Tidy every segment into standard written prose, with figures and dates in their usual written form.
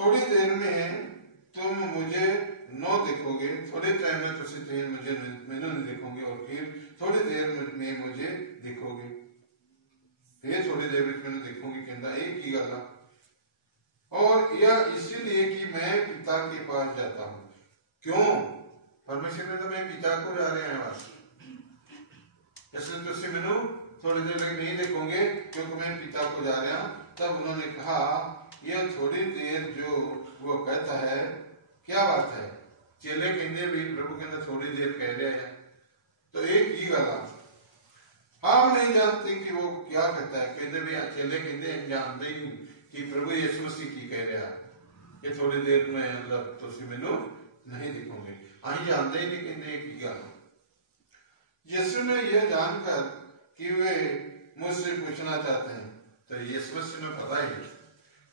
थोड़ी देर में तुम मुझे नो देखोगे, थोड़े टाइम में तुम मुझे मैनू नहीं देखोगे, और फिर थोड़ी देर में मुझे देखोगे, फिर थोड़ी देर में मैंने देखोगे। कहता एक ही गल, और यह इसीलिए कि मैं पिता के पास जाता हूं। क्यों? परमेश्वर ने तो मैं पिता को जा रहे हैं बस, इसलिए तुम मैनू थोड़ी देर तक नहीं देखोगे क्योंकि मैं पिता को जा रहा हूं। तब उन्होंने कहा यह थोड़ी देर जो वो कहता है क्या बात है? चेले कहते भी प्रभु के अंदर थोड़ी देर कह रहे हैं, तो एक ही गला हम नहीं जानते कि वो क्या कहता है। कहते भी चेले कहते जानते ही कि प्रभु यीशु मसीह की कह रहा है कि थोड़ी देर में मतलब तुम मैनू नहीं दिखोगे, अं जानते ही नहीं। कहते एक ही गल। यीशु ने यह जानकर कि वे मुझसे पूछना चाहते हैं, तो यीशु मसीह ने पता है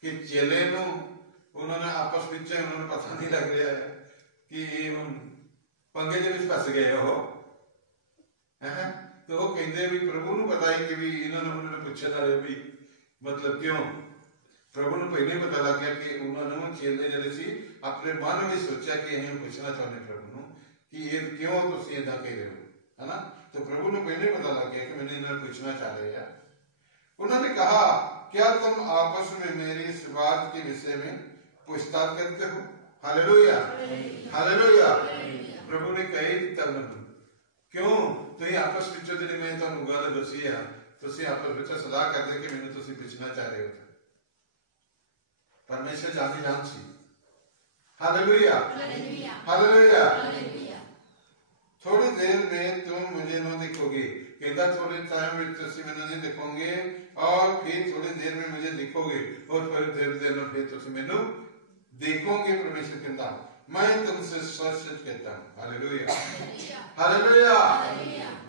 कि चेले नु उन्होंने आपस में उन्होंने पता नहीं लग रहा है कि पंगे के फस गए हो, तो वो कहते भी प्रभु नु पता है कि भी इन्होंने पूछा था भी मतलब क्यों। प्रभु ने पहले पता लग गया कि उन्होंने चेले जड़े सी अपने मन में सोचा कि अं पूछना चाहते प्रभु नु कि ये क्यों तुम इदा कह रहे हो, है ना। तो प्रभु ने पहले पता लग गया कि मैंने इन्होंने पूछना चाह रहे हैं। उन्होंने कहा क्या तुम आपस में मेरी इस बात के विषय में पूछताछ करते हो? Hallelujah, hallelujah. प्रभु ने कही तब क्यों तुम आपस में जो मैं तुम गल दसी है तुम आपस में सलाह करते कि मैंने तुम पूछना चाह रहे हो। परमेश्वर जानी जान सी। Hallelujah, hallelujah. थोड़ी देर में तुम मुझे न देखोगे, कहता थोड़े टाइम में तुम मैंने नहीं देखोगे, और फिर थोड़ी देर में मुझे देखोगे, और फिर देर में फिर तुम मैनू देखोगे। परमेश्वर कहता मैं तुमसे सच सच कहता हूँ। Hallelujah, hallelujah.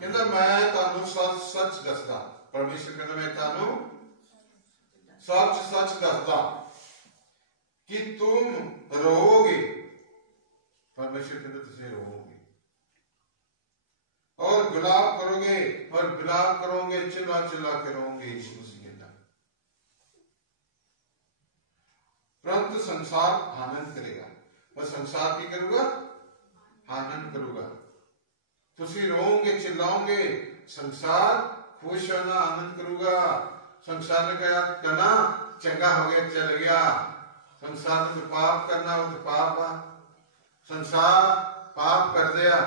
कहता मैं तानू सच सच दसदा। परमेश्वर कहता मैं तानू सच सच दसदा कि तुम रोओगे। परमेश्वर कहता तुम रोओगे और विलाप करोगे, और विलाप करोगे चिल्ला चिल्ला के रोओगे। यीशु मसीह कहता परंतु संसार आनंद करेगा, और संसार की करूंगा आनंद करूंगा। तुसी रोओगे चिल्लाओगे, संसार खुश होना आनंद करूंगा। संसार ने कहा करना चंगा हो गया चल गया, संसार ने पाप करना वो तो पाप है, संसार पाप कर दिया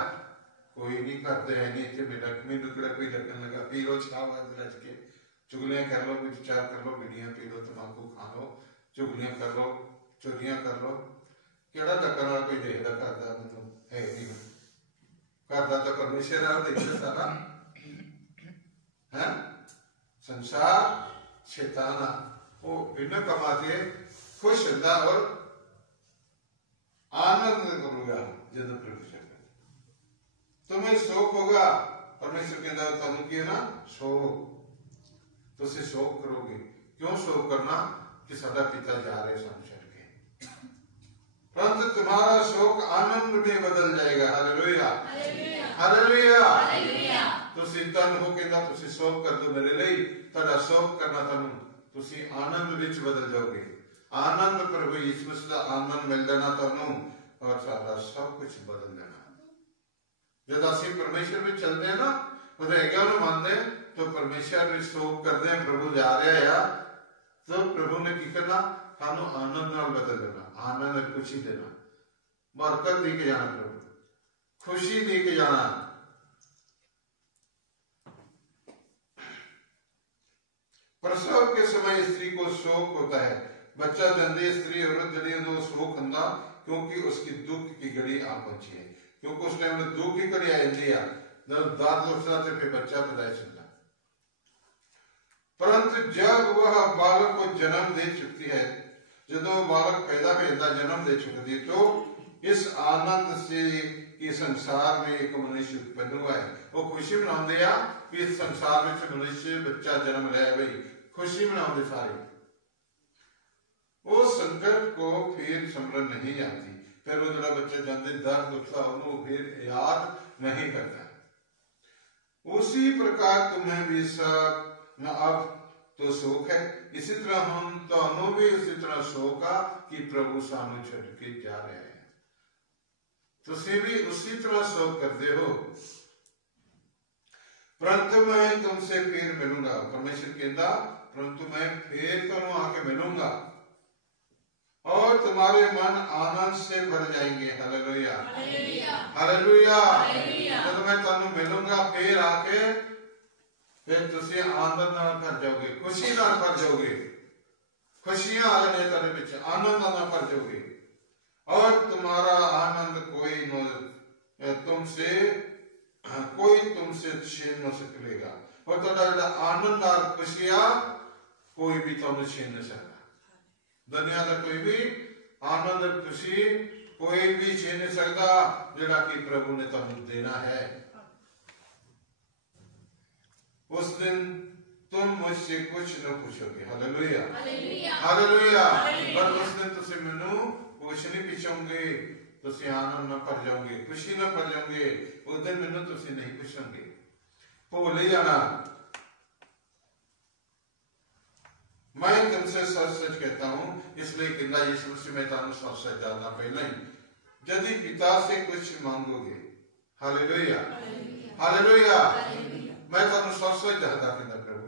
कोई नहीं करते है नहीं थे मेरा मैनू कड़ा कोई डकन लगा पी लो छावा रच के चुगलियां कर लो, कुछ चार कर लो, बीड़ियां पी लो, तंबाकू खा लो, चुगलियां कर लो, चोरियां कर लो। केड़ा डकन वाला कोई देखदा करदा मतलब है नहीं करदा तो परमेश्वर आ देखदा सारा है। संसार शैतान वो बिना कमाते खुश होता और आनंद करूंगा जब प्रभु तुम्हें शोक होगा। परमेश्वर के अंदर तुम किए ना शोक, तो उसे शोक करोगे। क्यों शोक करना कि सदा पिता जा रहे संसार के, परंतु तुम्हारा शोक आनंद में बदल जाएगा। Hallelujah, hallelujah. तुसी तन हो के ना तुसी शोक कर दो मेरे लिए, तड़ा शोक करना तुसी आनंद विच बदल जाओगे। आनंद प्रभु यीशु मसीह का आनंद मिल जाना तुहानू, और सारा सब कुछ बदल जाना। जब असं परमेश्वर में चलते हैं ना, आज्ञा मानते तो परमेश्वर में शोक करते हैं प्रभु जा रहा है, तो प्रभु ने की करना सानू आनंद नाल बदल देना, आनंद खुशी देना, बरकत दे के जाना, प्रभु खुशी दे के जाना। प्रसव के समय स्त्री को शोक होता है, बच्चा जन्मे स्त्री औरत जड़ी शोक होता क्योंकि उसकी दुख की घड़ी आ पहुंची है, क्योंकि उस टाइम में दुख की घड़ी आ जाती है, दांत दुखता तो फिर बच्चा पैदाइश होता। परंतु जब वह बालक को जन्म दे चुकी है, जब बालक पैदा हो जाता जन्म दे चुकी है, तो इस आनंद से कि संसार में एक मनुष्य उत्पन्न हुआ है, वो खुशी मनाते हैं कि इस संसार में मनुष्य बच्चा जन्म लिया, भाई खुशी मनाते सारे। वो संकट को फिर समझ नहीं आती, फिर वो जरा बच्चे जाते दर्द दुखता उन्होंने फिर याद नहीं करता। उसी प्रकार तुम्हें भी सब न अब तो सुख है, इसी तरह हम ਤੁਹਾਨੂੰ भी उसी तरह सुख आ कि प्रभु सानू छड़ के जा रहे हैं। तुसी भी उसी तरह सुख करते हो। परंतु मैं तुमसे फिर मिलूंगा, परमेश्वर कहता परंतु मैं फिर तुम आके मिलूंगा और तुम्हारे मन आनंद से भर जाएंगे। Hallelujah hallelujah. जब मैं तुम मिलूंगा फिर आके, फिर तुसी आनंद नाल भर जाओगे, खुशी नाल भर जाओगे, खुशियां आ जाने तेरे विच, आनंद नाल भर जाओगे और तुम्हारा आनंद कोई तुमसे छीन न सकेगा। और तुम्हारा आनंद और खुशियां कोई भी तुम छीन नहीं सकता। दुनिया का कोई भी आनंद और खुशी कोई भी छीन नहीं सकता जिहड़ा कि प्रभु ने तुम देना है। उस दिन तुम मुझसे कुछ न पूछोगे। Hallelujah hallelujah. पर उस दिन तुम मैनू कुछ नहीं पूछोगे, तुम आनंद न भर जाओगे, खुशी न भर जाओगे। उस दिन मैनू तुम नहीं पूछोगे, भूल ही जाना। मैं तुमसे सच सच कहता हूं, इसलिए कहना यीशु मसीह मैं तुहानू सच सच जानना पहले ही, यदि पिता से कुछ मांगोगे, हालेलुया हालेलुया, मैं तुहानू सच सच दसदा कहंदा प्रभु,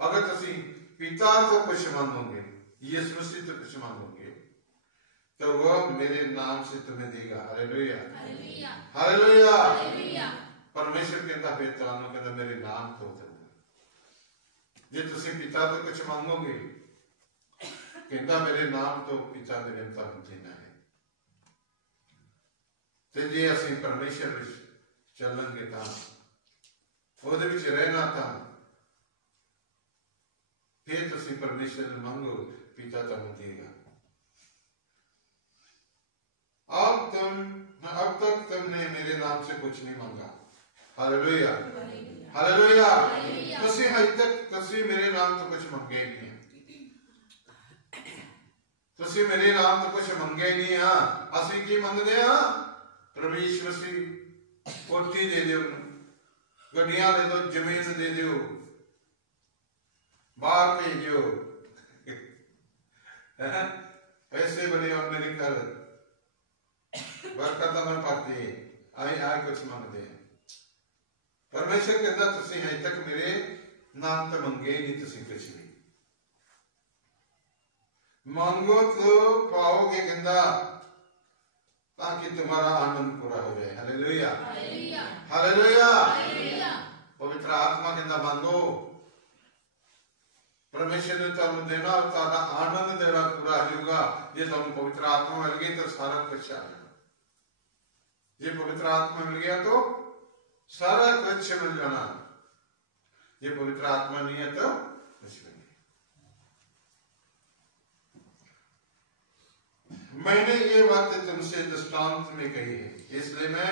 अगर तुसीं पिता तो कुछ मांगोगे, यीशु मसीह तो कुछ मांगोगे, तो वह मेरे नाम से तुम्हें देगा। Hallelujah hallelujah. परमेश्वर कहता फिर तुहानू कहंदा मेरे नाम तो देगा। जे तुसीं पिता तो कुछ मांगोगे, कहता मेरे नाम तो पिता मेरे तुहानू देना है। ते जे असीं परमेश्वर विच चलांगे तां ਉਹਦੇ ਵਿੱਚ ਰਹਿਣਾ ਤਾਂ फिर तुसीं परमेश्वर ने मांगो, पिता तुहानू देगा। अब तक तुमने मेरे नाम से कुछ नहीं मांगा। Hallelujah hallelujah. तुसीं अज तक तुसीं मेरे नाम तो कुछ मंगे ही नहीं है, तुसीं मेरे नाम तो कुछ मंगे ही नहीं। हाँ असीं की मंगदे हां? प्रभु यीशु मसीह कोठी दे दिओ, गड्डियां दे दो, जमीन दे दिओ, बाहर भेजियो, पैसे बने और मेरी कर बरकत में पाते आए कुछ मांगते हैं। परमेश्वर कहता तुसीं अजे तक मेरे नाम तो मंगे नहीं, तुसीं कुछ नहीं मांगो तो पाओगे, कहता ताकि तुम्हारा आनंद पूरा हो जाए। Hallelujah hallelujah. पवित्र आत्मा कहता मांगो, परमेश्वर ने तुहानू देना और तुहाडा आनंद देना पूरा हो जाएगा। जे तुहानू पवित्र आत्मा मिल गई तो सारा कुछ आ जाएगा। जे पवित्र आत्मा मिल गया तो सारा कुछ मिल जाना, जे पवित्र आत्मा नहीं है तो कुछ नहीं। मैंने ये बातें तुमसे दृष्टांत में कही है, इसलिए मैं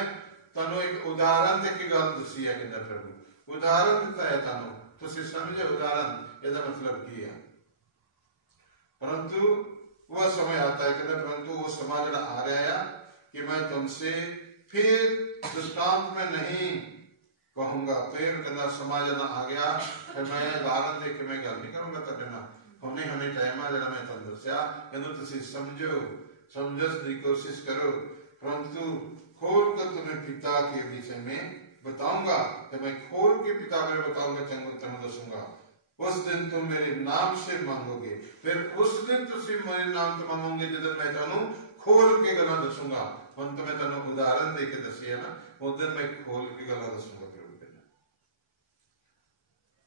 तुहानू एक उदाहरण दे के गल दसी है। कहता प्रभु उदाहरण दिता है तुहानू, तुसीं समझे उदाहरण ਇਹਦਾ मतलब ਕੀ है। परंतु वह समय आता है, कहते परंतु वो समय जड़ा आ रहा है कि मैं तुमसे फिर दृष्टांत में नहीं कहूंगा। फिर कहना समय जड़ा आ गया, फिर मैं उदाहरण दे के मैं गल नहीं करूंगा तुहाडे नाल। हुणे हुणे टाइम आ जड़ा मैं तुहानू दस्सिया, कहंदा तुसीं समझो, समझण दी कोशिश करो, परंतु खोल कर तुम्हें पिता के विषय में बताऊंगा। तो मैं खोल के पिता में बताऊंगा, तुम दसूंगा। उस दिन तुम मेरे नाम से मांगोगे, फिर उस दिन तुम मेरे नाम से मांगोगे जिस मैं तुहानू खोल के गल्लां दसूंगा। हुण तो मैं तुहानू उदाहरण दे के दसी है ना, उस दिन मैं खोल के गल्लां दसूंगा।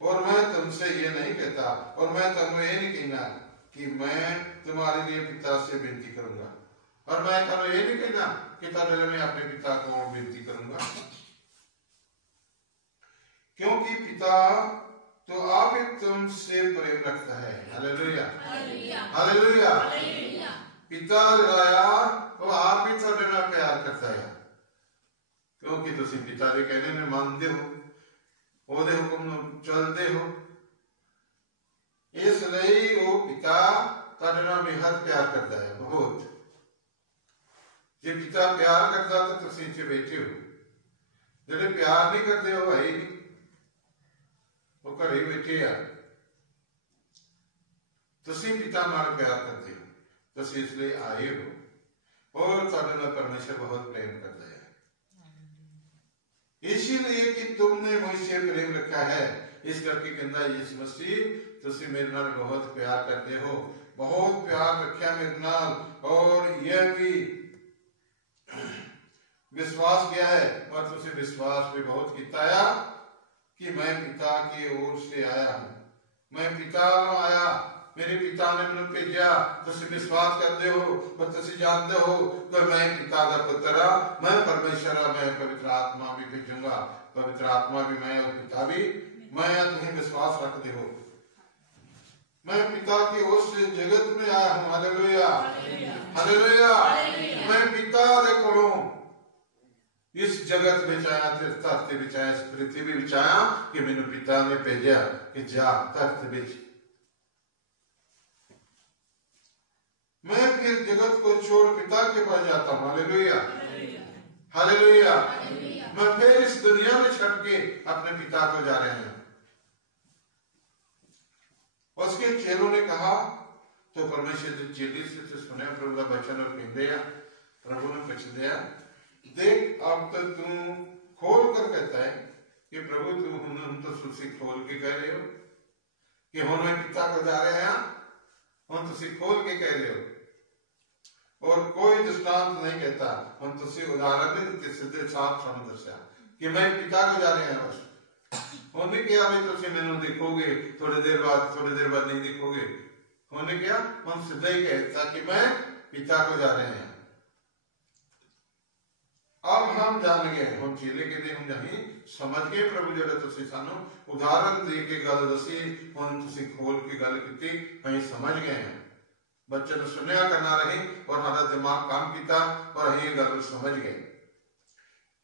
और मैं तुमसे ये नहीं कहता, और मैं तुहानू ये नहीं कहना कि मैं तुम्हारे लिए पिता से विनती करूंगा, और मैं तुहानू ये नहीं कहना कि तुहाडे लिए मैं अपने पिता को विनती करूंगा, क्योंकि पिता तो आप ही तुमसे प्रेम रखता है। Hallelujah hallelujah. पिता जड़ाया वो आप ही तुहाडे नाल प्यार करता है, क्योंकि तुसीं पिता दे कहने में मानते हो, ਉਹਦੇ हुक्म ਨੂੰ चलते हो, इसलिए वो पिता तुहाडे नाल बेहद प्यार करता है, बहुत। जे पिता प्यार करता तो तुसीं इत्थे बैठे हो, जिहड़े प्यार नहीं करते वो है ही नहीं, वो घरे बैठे आ। तुसी पिता नाल प्यार करते हो, तुसी इसलिए आए हो और तुहाडे नाल परमेश्वर बहुत प्रेम करता है, इसीलिए कि तुमने मुझसे प्रेम रखा है। इस करके कहता है यीशु मसीह तुसी मेरे नाल बहुत प्यार करते हो, बहुत प्यार रखा मेरे नाल, और यह भी विश्वास किया है, और तुसी विश्वास भी बहुत किया कि मैं पिता की ओर से आया हूं, मैं पिता को आया, मेरे पिता ने मैंने भेजा। तुसी विश्वास करते हो और तुसी जानते हो कि मैं पिता का पुत्र, मैं परमेश्वर, मैं पवित्र आत्मा भी भेजूंगा, पवित्र आत्मा भी मैं और पिता भी मैं। तुम विश्वास रखते हो मैं पिता की ओर से जगत में आया हूं। Hallelujah, hallelujah. मैं पिता दे कोलों इस जगत में आया, धरती विच आया, इस पृथ्वी विच आया कि मैनू पिता ने भेजा कि जा धरती विच। मैं फिर जगत को छोड़ पिता के पास जाता हूं। Hallelujah, hallelujah. मैं फिर इस दुनिया में छड़ के अपने पिता को जा रहे हैं। उसके चेलों ने कहा, तो परमेश्वर जी चेली से सुने प्रभु का वचन और कहते हैं, प्रभु ने पूछ दिया, देख अब तो तू खोल कर कहता है कि प्रभु तू हम तो सुसी खोल के कह रहे हो कि हम मैं पिता को जा रहे हैं, हम तुसी खोल के कह रहे हो और कोई दृष्टांत नहीं कहता, हम तुसी उदाहरण नहीं देते, सीधे साफ समझ दस्या कि मैं पिता को जा रहे हैं। बस उन्होंने क्या भाई तुसी मैनू देखोगे थोड़ी देर बाद नहीं देखोगे। उन्होंने क्या हम सीधा ही कहता कि मैं पिता को जा रहे हैं। अब हम जान गए, हम चेले के हम नहीं समझ गए प्रभु जो तुसी सानू उदाहरण दे के गल दसी, हम तुसी खोल के गल की, हम समझ गए हैं। बच्चे ने सुनिया करना रही और हमारा दिमाग काम किया और हम गल समझ गए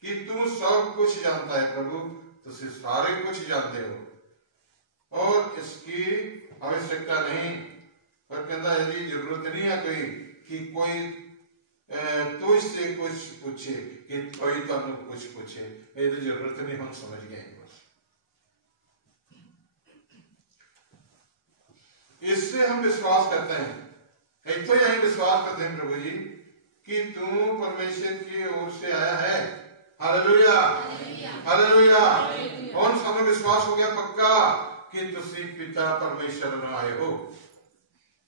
कि तू सब कुछ जानता है प्रभु, तुसी सारे कुछ जानते हो और इसकी आवश्यकता नहीं, पर कहता यदि जरूरत नहीं है कोई कि कोई तुझसे कुछ पूछे कि कोई तुम कुछ पूछे, यदि जरूरत नहीं, हम समझ गए। बस इससे हम विश्वास करते हैं, एक तो यही विश्वास करते हैं प्रभु जी कि तू परमेश्वर की ओर से आया है। Hallelujah, hallelujah. और हमें विश्वास हो गया पक्का कि तुसी पिता परमेश्वर में आए हो,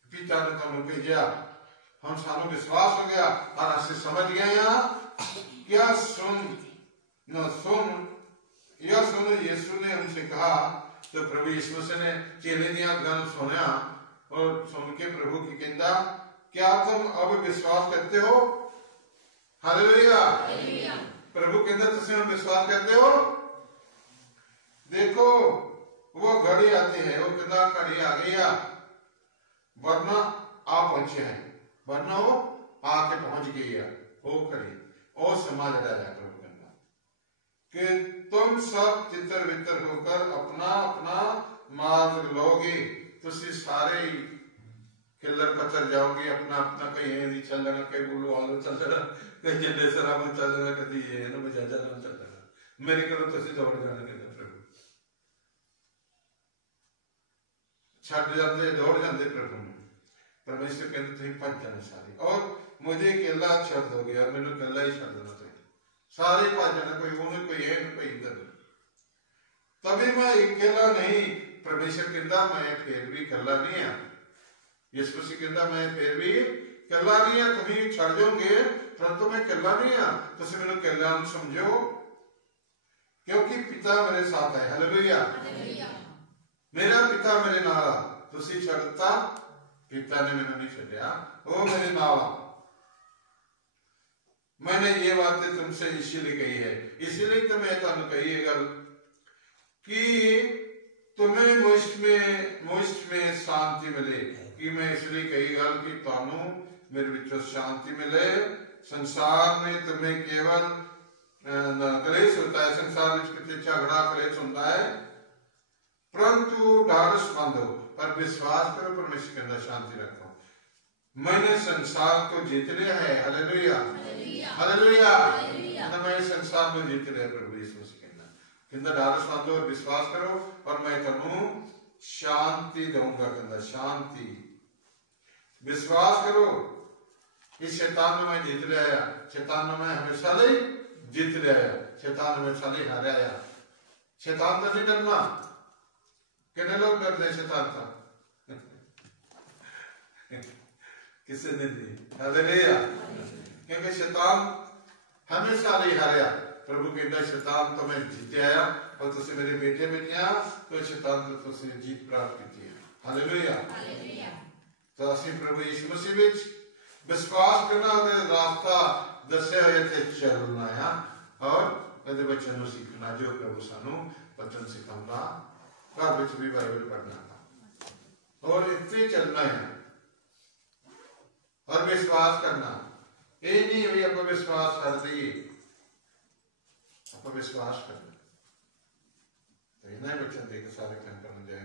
पिता ने तुम भेजा, हम सानू विश्वास हो गया और ऐसे समझ गए क्या सुन यीशु ने हमसे कहा। तो प्रभु यीशु मसीह ने चेले दिया गल सुना और सुन के प्रभु की कहता, क्या तुम अब विश्वास करते हो? हालेलुया। प्रभु कहता तुम विश्वास करते हो? देखो वो घड़ी आती है, वो कहता घड़ी आ गई है, वरना आप पहुंचे हैं, वरना वो आके पहुंच गई है, वो खड़ी और समाज डाला। प्रभु कहता कि तुम सब तितर बितर होकर अपना अपना मार्ग लोगे, तुसी सारे किलर पत्थर जाओगे, अपना अपना कहीं नहीं चलना, कहीं बोलो आलो चलना, कहीं जंडेसरा में चलना, कभी ये ना बजाजा ना चलना, मेरे करो तुसी दौड़ जाने के प्रभु छड़ जाते, दौड़ जाते प्रभु में। परमेश्वर कहते तुम भज जाने सारे और मुझे अकेला छोड़ दोगे और मैंने अकेला ही छोड़ देना चाहिए, सारे भज जाना, कोई उन्हें कोई है कोई इधर। तभी मैं अकेला नहीं, परमेश्वर कहता मैं फिर भी अकेला नहीं है, यीशु मसीह कहता मैं फिर भी अकेला नहीं है, तुम छड़ जाओगे परंतु मैं अकेला नहीं है, तुम मैंने अकेला समझो क्योंकि पिता मेरे साथ है। हालेलुया। मेरा पिता मेरे नाल, तुसी छड़ता, पिता ने मैंने नहीं छड़िया, वो मेरे नाल। मैंने ये बातें तुमसे इसीलिए कही है, इसीलिए तो मैं तुम कही है गल कि तुम्हें मुझ में शांति मिले, कि मैं इसलिए कही गल कि तुहानू मेरे विचों शांति मिले। संसार में तुम्हें केवल कलेश होता है, संसार में कितने झगड़ा कलेश होता है, परंतु ढाढ़स बांधो पर विश्वास करो, परमेश्वर के अंदर शांति रखो, मैंने संसार को जीत लिया है। Hallelujah, hallelujah. मैं संसार में जीत लिया प्रभु यीशु मसीह कहना, ढाढ़स बांधो और विश्वास करो और मैं तुहानू शांति दूंगा, कहता शांति विश्वास करो इस शैतान ने मैं जीत लिया, शैतान ने मैं हमेशा नहीं जीत लिया, शैतान हमेशा नहीं हाराया। शैतान तो नहीं डरना, कितने लोग डरते हैं शैतान का? किसी ने नहीं, हालेलुया। क्योंकि शैतान हमेशा नहीं हारया। प्रभु कहता शैतान तो मैं जीते आया और तुझे मेरे बेटे बेटियां तो शैतान तो तुझे जीत प्राप्त की है। हालेलुया। तो असली प्रभु यीशु मसीह विच विश्वास करना और रास्ता दसे हुए थे चलना है और मेरे बच्चों को सीखना जो प्रभु सानू वचन सिखाऊंगा, घर विच भी बाइबल पढ़ना और इतने चलना है और विश्वास करना। ये नहीं हुई आप विश्वास कर दिए, आप विश्वास करना तो इन्हें वचन देकर सारे काम करना जाए।